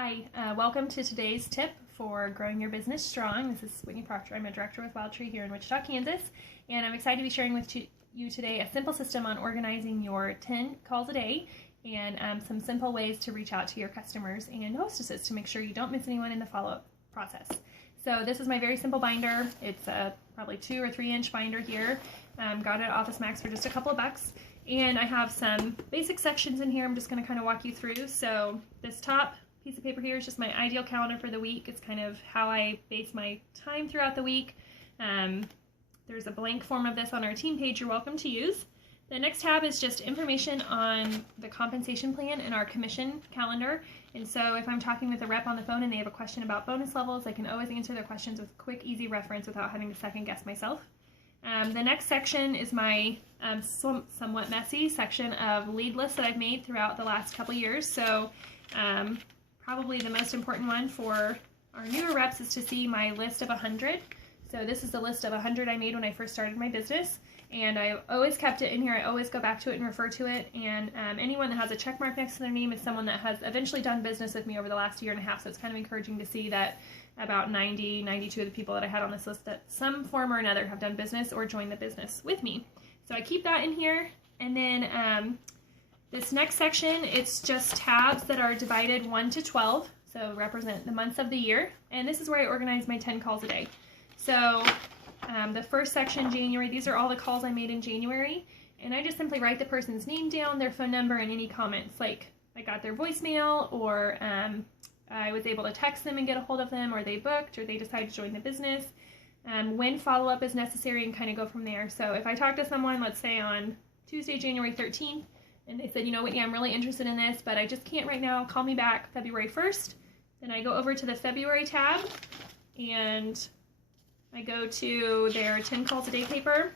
Hi, welcome to today's tip for growing your business strong. This is Whitney Proctor. I'm a director with Wildtree here in Wichita, Kansas, and I'm excited to be sharing with you today a simple system on organizing your 10 calls a day and some simple ways to reach out to your customers and hostesses to make sure you don't miss anyone in the follow-up process. So this is my very simple binder. It's a probably 2 or 3 inch binder here. Got it at Office Max for just a couple of bucks. And I have some basic sections in here I'm just going to kind of walk you through. So this top piece of paper here is just my ideal calendar for the week. It's kind of how I base my time throughout the week. There's a blank form of this on our team page you're welcome to use. The next tab is just information on the compensation plan and our commission calendar. And so if I'm talking with a rep on the phone and they have a question about bonus levels, I can always answer their questions with quick, easy reference without having to second guess myself. The next section is my somewhat messy section of lead lists that I've made throughout the last couple years. So probably the most important one for our newer reps is to see my list of 100. So this is the list of 100 I made when I first started my business, and I always kept it in here. I always go back to it and refer to it, and anyone that has a check mark next to their name is someone that has eventually done business with me over the last year and a half. So it's kind of encouraging to see that about 92 of the people that I had on this list that some form or another have done business or joined the business with me. So I keep that in here, and then this next section, it's just tabs that are divided 1 to 12, so represent the months of the year, and this is where I organize my 10 calls a day. So the first section, January, these are all the calls I made in January, and I just simply write the person's name down, their phone number, and any comments, like I got their voicemail, or I was able to text them and get a hold of them, or they booked, or they decided to join the business, when follow-up is necessary, and kind of go from there. So if I talk to someone, let's say on Tuesday, January 13th, and they said, you know, Whitney, I'm really interested in this, but I just can't right now, call me back February 1st. Then I go over to the February tab, and I go to their 10 calls a day paper,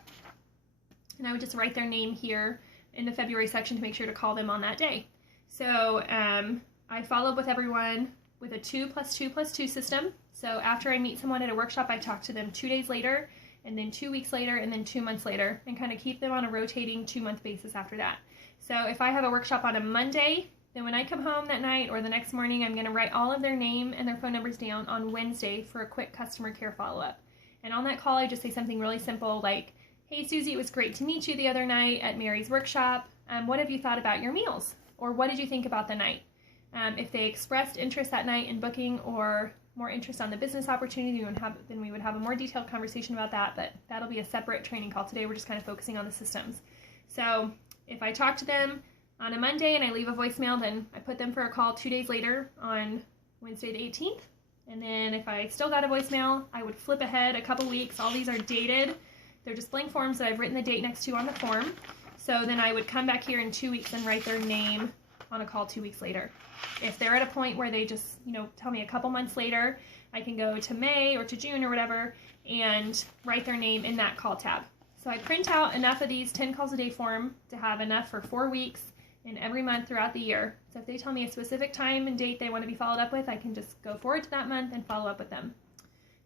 and I would just write their name here in the February section to make sure to call them on that day. So I follow up with everyone with a 2 + 2 + 2 system. So after I meet someone at a workshop, I talk to them 2 days later, and then 2 weeks later, and then 2 months later, and kind of keep them on a rotating 2-month basis after that. So if I have a workshop on a Monday, then when I come home that night or the next morning, I'm going to write all of their name and their phone numbers down on Wednesday for a quick customer care follow-up. And on that call, I just say something really simple like, hey, Susie, it was great to meet you the other night at Mary's workshop. What have you thought about your meals? Or what did you think about the night? If they expressed interest that night in booking or more interest on the business opportunity, then we would have a more detailed conversation about that, but that'll be a separate training call. Today we're just kind of focusing on the systems. So if I talk to them on a Monday and I leave a voicemail, then I put them for a call 2 days later on Wednesday the 18th. And then if I still got a voicemail, I would flip ahead a couple weeks. All these are dated. They're just blank forms that I've written the date next to on the form. So then I would come back here in 2 weeks and write their name on a call 2 weeks later. If they're at a point where they just, tell me a couple months later, I can go to May or to June or whatever and write their name in that call tab. So I print out enough of these 10 calls a day form to have enough for 4 weeks and every month throughout the year. So if they tell me a specific time and date they want to be followed up with, I can just go forward to that month and follow up with them.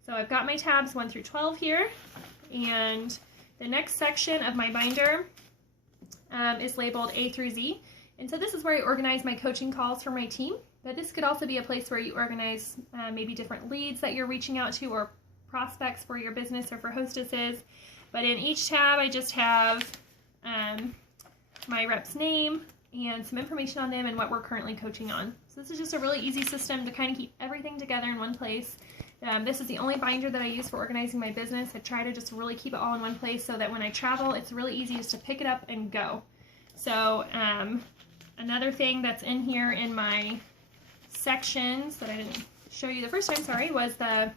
So I've got my tabs 1 through 12 here, and the next section of my binder is labeled A through Z. And so this is where I organize my coaching calls for my team, but this could also be a place where you organize maybe different leads that you're reaching out to or prospects for your business or for hostesses. But in each tab, I just have my rep's name and some information on them and what we're currently coaching on. So this is just a really easy system to kind of keep everything together in one place. This is the only binder that I use for organizing my business. I try to just really keep it all in one place so that when I travel, it's really easy just to pick it up and go. So another thing that's in here in my sections that I didn't show you the first time, sorry, was the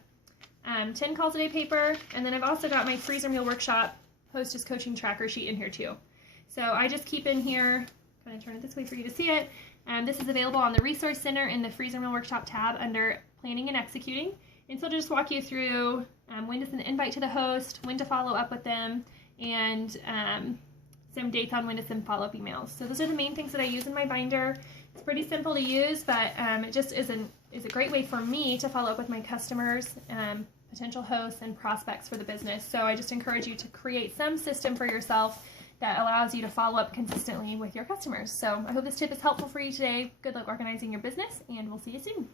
10 calls a day paper, and then I've also got my freezer meal workshop hostess coaching tracker sheet in here too. So I just keep in here, kind of turn it this way for you to see it. This is available on the Resource Center in the Freezer Meal Workshop tab under Planning and Executing. And so I'll just walk you through when to send the invite to the host, when to follow up with them, and some dates on when to send follow-up emails. So those are the main things that I use in my binder. It's pretty simple to use, but it just is a great way for me to follow up with my customers, potential hosts, and prospects for the business. So I just encourage you to create some system for yourself that allows you to follow up consistently with your customers. So I hope this tip is helpful for you today. Good luck organizing your business, and we'll see you soon.